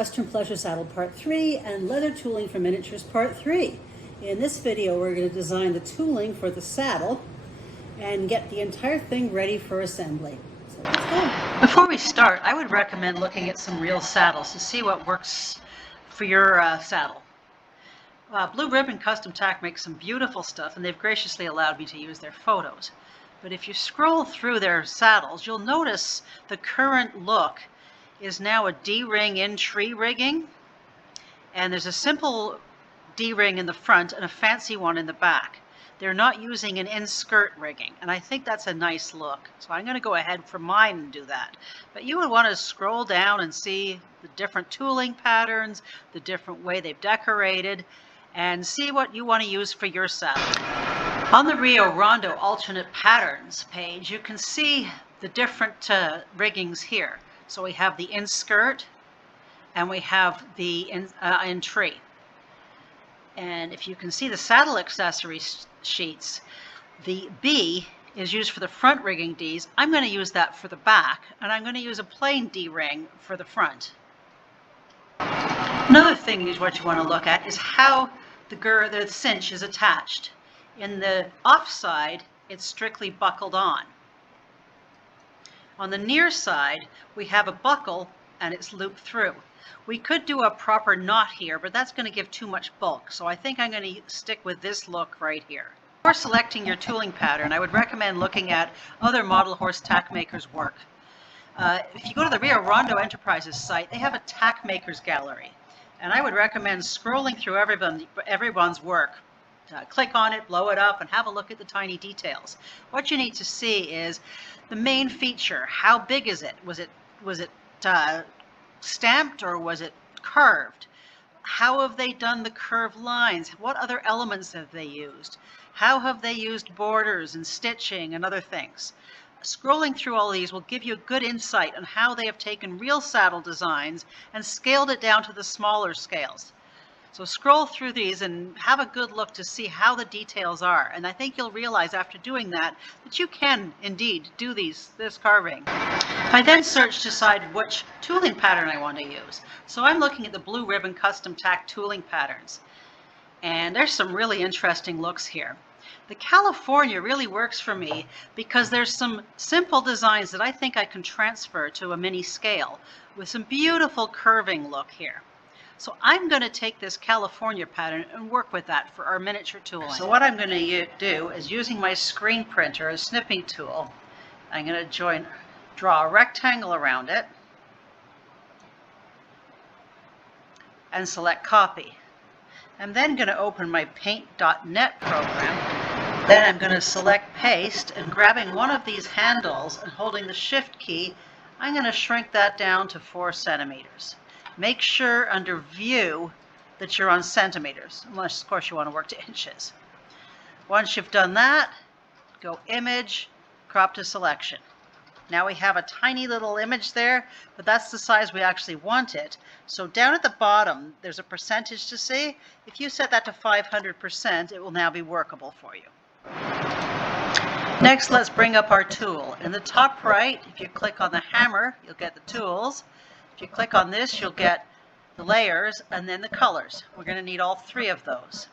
Western Pleasure Saddle Part 3 and Leather Tooling for Miniatures Part 3. In this video we're going to design the tooling for the saddle and get the entire thing ready for assembly. So let's go. Before we start, I would recommend looking at some real saddles to see what works for your saddle. Blue Ribbon Custom Tack makes some beautiful stuff, and they've graciously allowed me to use their photos. But if you scroll through their saddles, you'll notice the current look is now a D-ring in tree rigging, and there's a simple D-ring in the front and a fancy one in the back. They're not using an in-skirt rigging, and I think that's a nice look. So I'm going to go ahead for mine and do that. But you would want to scroll down and see the different tooling patterns, the different way they've decorated, and see what you want to use for your saddle. On the Rio Rondo alternate patterns page, you can see the different riggings here. So we have the in-skirt and we have the in tree. And if you can see the saddle accessory sheets, the B is used for the front rigging Ds. I'm going to use that for the back, and I'm going to use a plain D-ring for the front. Another thing is what you want to look at is how the cinch is attached. In the off side, it's strictly buckled on. On the near side, we have a buckle and it's looped through. We could do a proper knot here, but that's going to give too much bulk, so I think I'm going to stick with this look right here. Before selecting your tooling pattern, I would recommend looking at other model horse tack makers' work. If you go to the Rio Rondo Enterprises site, they have a tack makers gallery, and I would recommend scrolling through everyone's work. Click on it, blow it up, and have a look at the tiny details. What you need to see is the main feature. How big is it? Was it stamped or was it curved? How have they done the curved lines? What other elements have they used? How have they used borders and stitching and other things? Scrolling through all these will give you a good insight on how they have taken real saddle designs and scaled it down to the smaller scales. So scroll through these and have a good look to see how the details are. And I think you'll realize after doing that you can indeed do this carving. I then search to decide which tooling pattern I want to use. So I'm looking at the Blue Ribbon Custom Tack tooling patterns. And there's some really interesting looks here. The California really works for me because there's some simple designs that I think I can transfer to a mini scale with some beautiful curving look here. So I'm going to take this California pattern and work with that for our miniature tooling. So what I'm going to do is, using my screen printer as snipping tool, I'm going to draw a rectangle around it and select copy. I'm then going to open my paint.net program. Then I'm going to select paste, and grabbing one of these handles and holding the shift key, I'm going to shrink that down to 4 centimeters. Make sure under view that you're on centimeters, unless of course you want to work to inches. Once you've done that, go image, crop to selection. Now we have a tiny little image there, but that's the size we actually want it. So down at the bottom, there's a percentage to see. If you set that to 500%, it will now be workable for you. Next, let's bring up our tool. In the top right, if you click on the hammer, you'll get the tools. If you click on this, you'll get the layers and then the colors. We're going to need all 3 of those.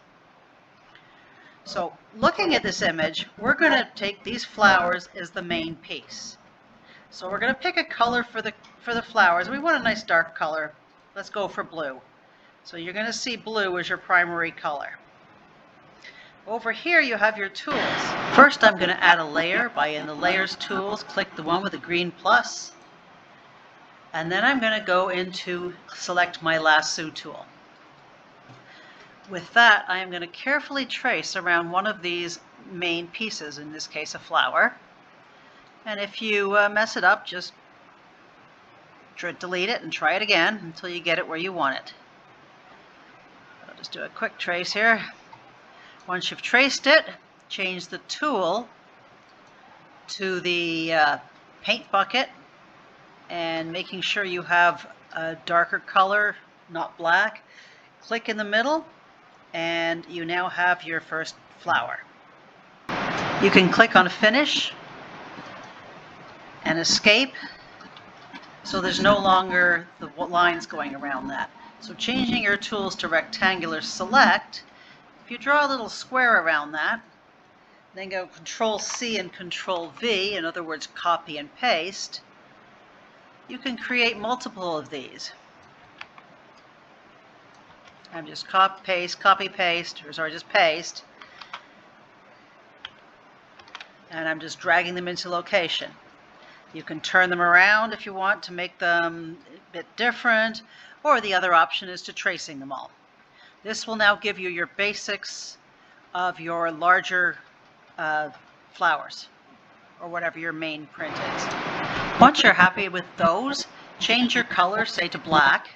So looking at this image, we're going to take these flowers as the main piece. So we're going to pick a color for the flowers. We want a nice dark color. Let's go for blue. So you're going to see blue as your primary color. Over here you have your tools. First I'm going to add a layer by in the layers tools, click the one with the green plus. And then I'm going to go into select my lasso tool. With that, I am going to carefully trace around one of these main pieces, in this case a flower. And if you mess it up, just delete it and try it again until you get it where you want it. I'll just do a quick trace here. Once you've traced it, change the tool to the paint bucket, and making sure you have a darker color, not black. Click in the middle, and you now have your first flower. You can click on Finish and Escape so there's no longer the lines going around that. So changing your tools to rectangular select, if you draw a little square around that, then go Control C and Control V, in other words, copy and paste, you can create multiple of these. I'm just copy, paste, or sorry, just paste, and I'm just dragging them into location. You can turn them around if you want to make them a bit different, or the other option is to tracing them all. This will now give you your basics of your larger flowers, or whatever your main print is. Once you're happy with those, change your color, say to black,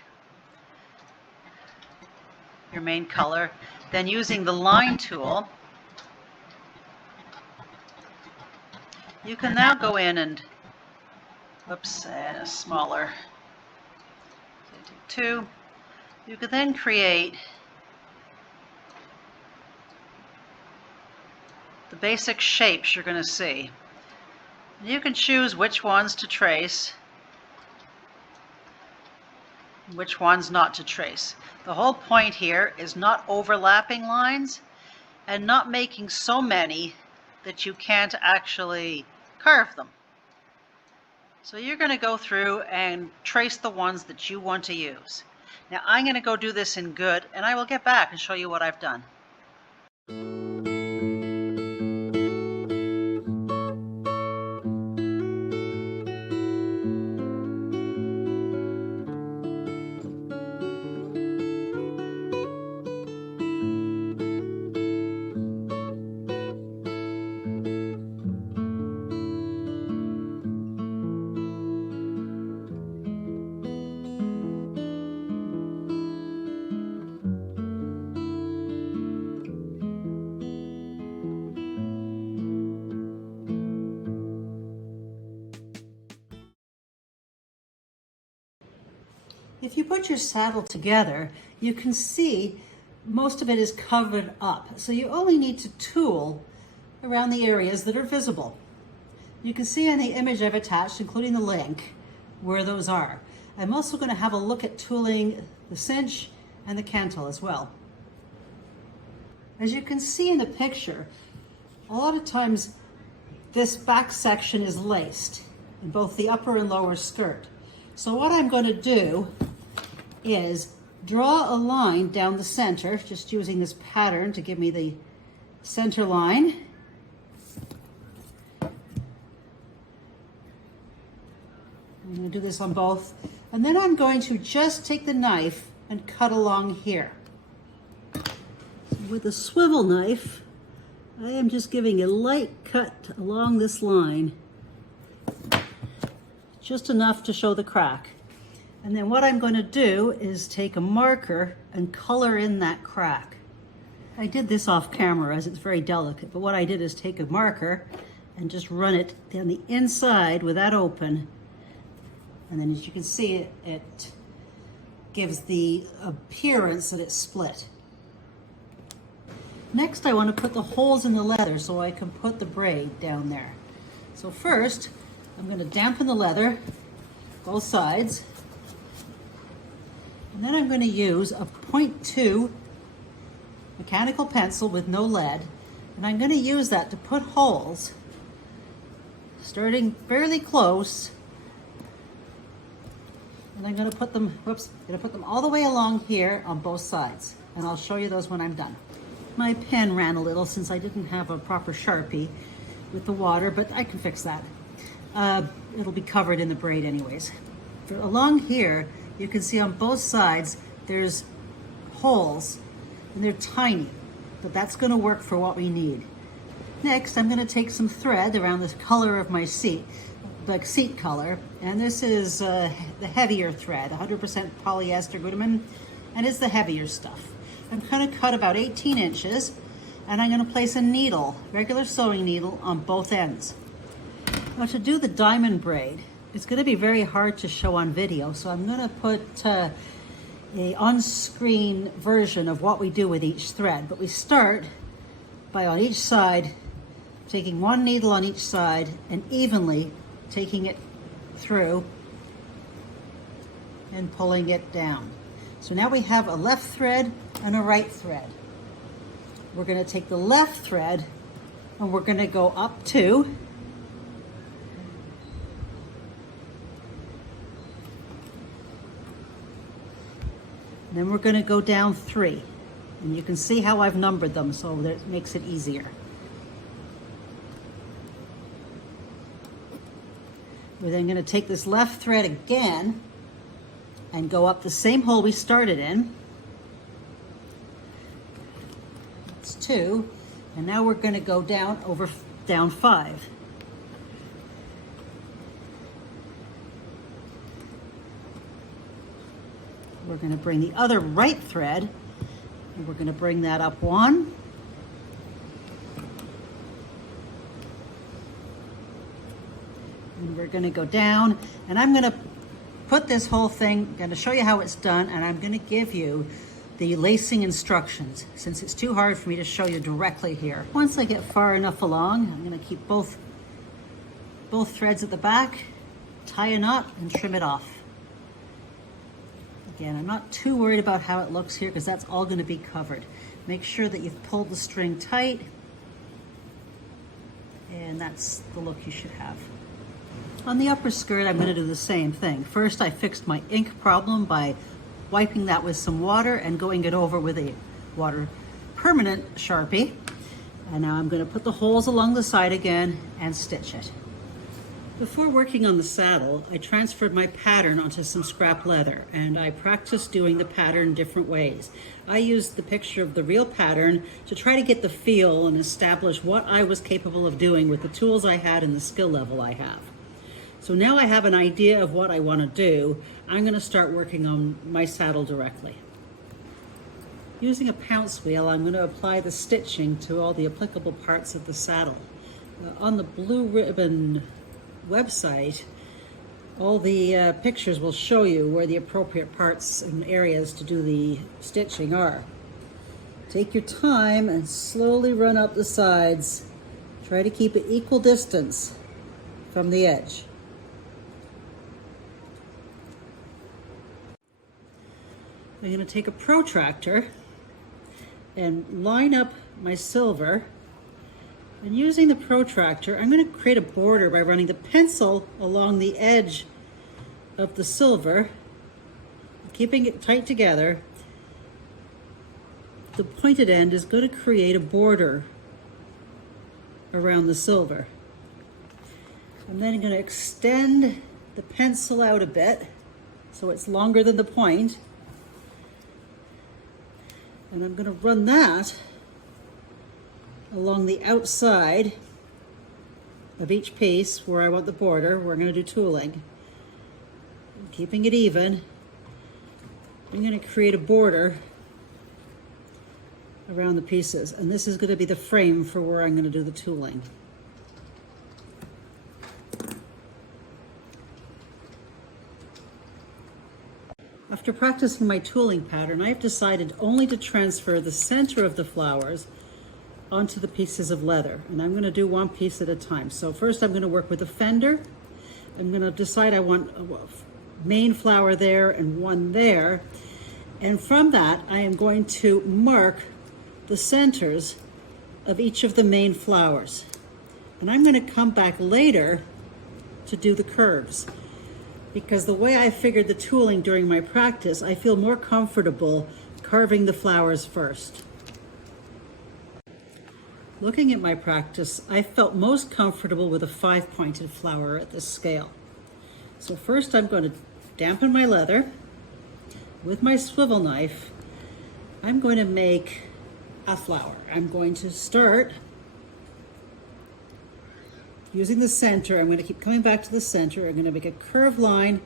your main color. Then using the line tool, you can now go in and, and a smaller, 2. You could then create the basic shapes you're going to see. You can choose which ones to trace, which ones not to trace. The whole point here is not overlapping lines and not making so many that you can't actually carve them. So you're going to go through and trace the ones that you want to use. Now I'm going to go do this in good, and I will get back and show you what I've done. If you put your saddle together, you can see most of it is covered up. So you only need to tool around the areas that are visible. You can see in the image I've attached, including the link, where those are. I'm also going to have a look at tooling the cinch and the cantle as well. As you can see in the picture, a lot of times this back section is laced in both the upper and lower skirt. So what I'm going to do is draw a line down the center, just using this pattern to give me the center line. I'm going to do this on both. And then I'm going to just take the knife and cut along here. With a swivel knife, I am just giving a light cut along this line, just enough to show the crack. And then what I'm going to do is take a marker and color in that crack. I did this off camera as it's very delicate, but what I did is take a marker and just run it down the inside with that open. And then as you can see, it gives the appearance that it's split. Next, I want to put the holes in the leather so I can put the braid down there. So first, I'm going to dampen the leather, both sides. And then I'm going to use a 0.2 mechanical pencil with no lead, and I'm going to use that to put holes, starting fairly close, and I'm going to put them, all the way along here on both sides, and I'll show you those when I'm done. My pen ran a little since I didn't have a proper Sharpie with the water, but I can fix that. It'll be covered in the braid anyways. Along here, you can see on both sides there's holes, and they're tiny, but that's going to work for what we need. Next, I'm going to take some thread around the color of my seat, the seat color, and this is the heavier thread, 100% polyester Gutermann, and it's the heavier stuff. I'm going to cut about 18 inches, and I'm going to place a needle, regular sewing needle, on both ends. Now to do the diamond braid, it's going to be very hard to show on video, so I'm going to put a on-screen version of what we do with each thread. But we start by on each side, taking one needle on each side and evenly taking it through and pulling it down. So now we have a left thread and a right thread. We're going to take the left thread and we're going to go up 2. Then we're going to go down 3. And you can see how I've numbered them, so that it makes it easier. We're then going to take this left thread again and go up the same hole we started in. That's 2. And now we're going to go down 5. We're going to bring the other right thread and we're going to bring that up 1. And we're going to go down, and I'm going to put this whole thing, I'm going to show you how it's done, and I'm going to give you the lacing instructions since it's too hard for me to show you directly here. Once I get far enough along, I'm going to keep both threads at the back, tie a knot, and trim it off. Again, I'm not too worried about how it looks here because that's all going to be covered. Make sure that you've pulled the string tight, and that's the look you should have. On the upper skirt, I'm going to do the same thing. First, I fixed my ink problem by wiping that with some water and going it over with a water permanent Sharpie. And now I'm going to put the holes along the side again and stitch it. Before working on the saddle, I transferred my pattern onto some scrap leather, and I practiced doing the pattern different ways. I used the picture of the real pattern to try to get the feel and establish what I was capable of doing with the tools I had and the skill level I have. So now I have an idea of what I want to do. I'm going to start working on my saddle directly. Using a pounce wheel, I'm going to apply the stitching to all the applicable parts of the saddle. On the Blue Ribbon website, all the pictures will show you where the appropriate parts and areas to do the stitching are. Take your time and slowly run up the sides. Try to keep it equal distance from the edge. I'm going to take a protractor and line up my silver. And using the protractor, I'm going to create a border by running the pencil along the edge of the silver, keeping it tight together. The pointed end is going to create a border around the silver. I'm then going to extend the pencil out a bit so it's longer than the point. And I'm going to run that along the outside of each piece where I want the border. We're going to do tooling. Keeping it even, I'm going to create a border around the pieces. And this is going to be the frame for where I'm going to do the tooling. After practicing my tooling pattern, I've decided only to transfer the center of the flowers onto the pieces of leather. And I'm going to do one piece at a time. So first I'm going to work with a fender. I'm going to decide I want a main flower there and one there. And from that, I am going to mark the centers of each of the main flowers. And I'm going to come back later to do the curves. Because the way I figured the tooling during my practice, I feel more comfortable carving the flowers first. Looking at my practice, I felt most comfortable with a 5-pointed flower at this scale. So first I'm going to dampen my leather. With my swivel knife, I'm going to make a flower. I'm going to start using the center. I'm going to keep coming back to the center. I'm going to make a curved line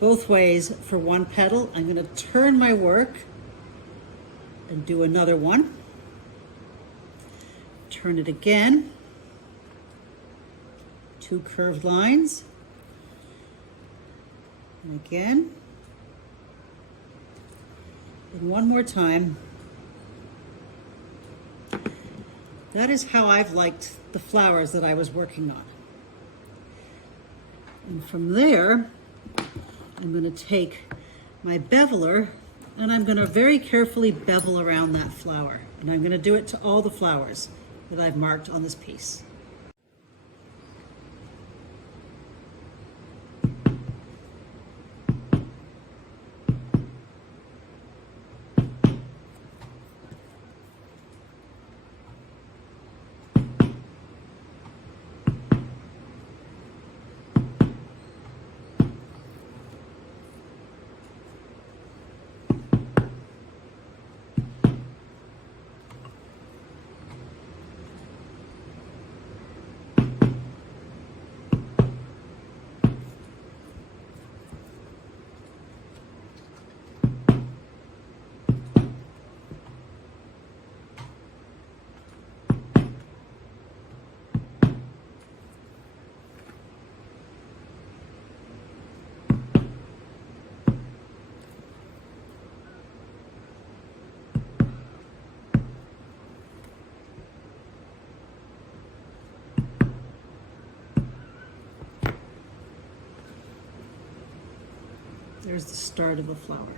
both ways for one petal. I'm going to turn my work and do another one. Turn it again. 2 curved lines. And again. And one more time. That is how I've liked the flowers that I was working on. And from there, I'm going to take my beveler and I'm going to very carefully bevel around that flower. And I'm going to do it to all the flowers that I've marked on this piece. There's the start of a flower.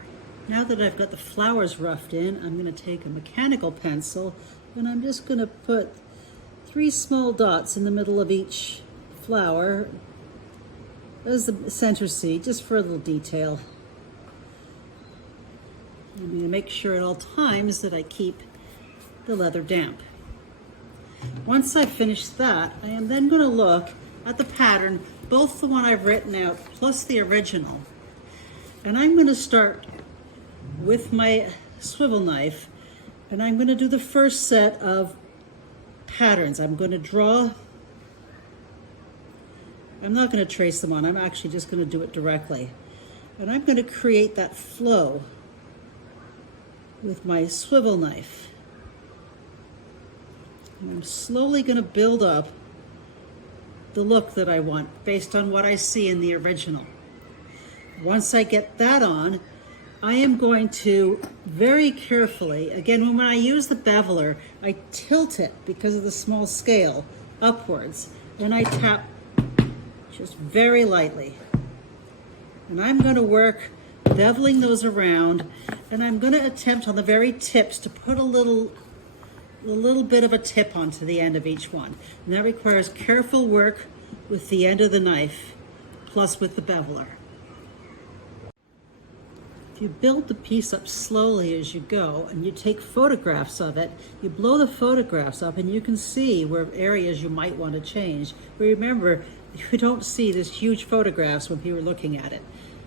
Now that I've got the flowers roughed in, I'm going to take a mechanical pencil and I'm just going to put 3 small dots in the middle of each flower as the center seed, just for a little detail. I'm going to make sure at all times that I keep the leather damp. Once I've finished that, I am then going to look at the pattern, both the one I've written out plus the original. And I'm going to start with my swivel knife and I'm going to do the first set of patterns. I'm going to draw, I'm not going to trace them on, I'm actually just going to do it directly. And I'm going to create that flow with my swivel knife. And I'm slowly going to build up the look that I want based on what I see in the original. Once I get that on, I am going to very carefully, again, when I use the beveler, I tilt it because of the small scale upwards, and I tap just very lightly. And I'm going to work beveling those around, and I'm going to attempt on the very tips to put a little bit of a tip onto the end of each one. And that requires careful work with the end of the knife, plus with the beveler. If you build the piece up slowly as you go and you take photographs of it, you blow the photographs up and you can see where areas you might want to change. But remember, you don't see this huge photographs when people are looking at it.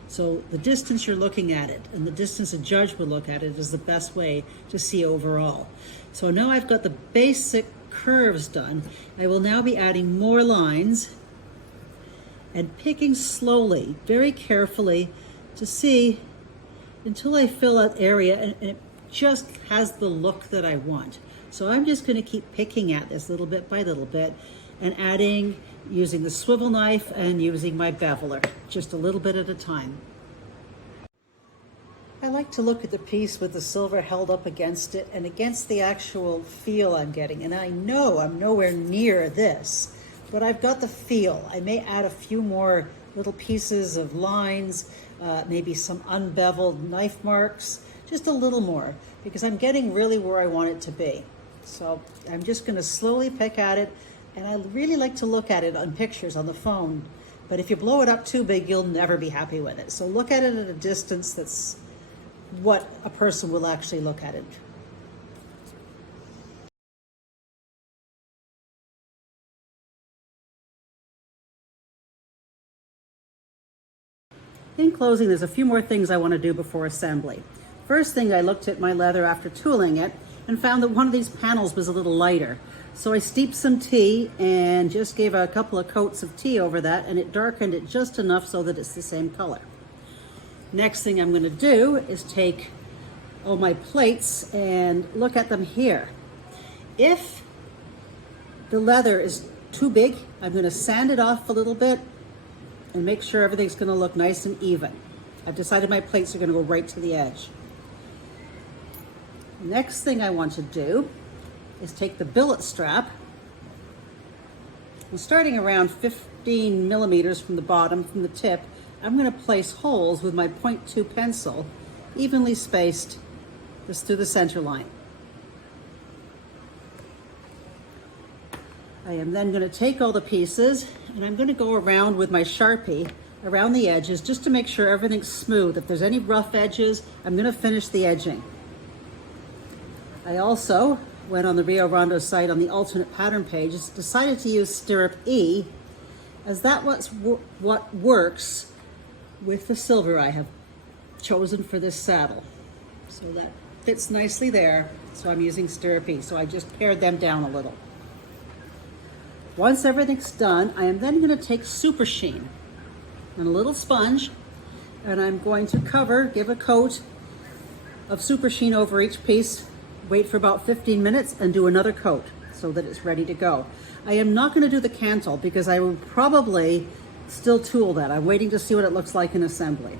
So the distance you're looking at it and the distance a judge would look at it is the best way to see overall. So now I've got the basic curves done. I will now be adding more lines and picking slowly, very carefully to see until I fill out area and it just has the look that I want. So I'm just going to keep picking at this little bit by little bit and adding, using the swivel knife and using my beveler, just a little bit at a time. I like to look at the piece with the silver held up against it and against the actual feel I'm getting. And I know I'm nowhere near this, but I've got the feel. I may add a few more little pieces of lines, maybe some unbeveled knife marks, just a little more, because I'm getting really where I want it to be. So I'm just going to slowly pick at it, and I really like to look at it on pictures on the phone, but if you blow it up too big, you'll never be happy with it. So look at it at a distance that's what a person will actually look at it. In closing, there's a few more things I want to do before assembly. First thing, I looked at my leather after tooling it and found that one of these panels was a little lighter. So I steeped some tea and just gave a couple of coats of tea over that, and it darkened it just enough so that it's the same color. Next thing I'm going to do is take all my plates and look at them here. If the leather is too big, I'm going to sand it off a little bit and make sure everything's going to look nice and even. I've decided my plates are going to go right to the edge. Next thing I want to do is take the billet strap. I'm starting around 15 millimeters from the bottom, from the tip, I'm going to place holes with my 0.2 pencil, evenly spaced just through the center line. I am then going to take all the pieces and I'm going to go around with my Sharpie around the edges just to make sure everything's smooth. If there's any rough edges, I'm going to finish the edging. I also went on the Rio Rondo site on the alternate pattern page, decided to use Stirrup E, as that was what works with the silver I have chosen for this saddle. So that fits nicely there, so I'm using Stirrup E. So I just pared them down a little. Once everything's done, I am then going to take Super Sheen and a little sponge, and I'm going to give a coat of Super Sheen over each piece, wait for about 15 minutes, and do another coat so that it's ready to go. I am not going to do the cantle because I will probably still tool that. I'm waiting to see what it looks like in assembly.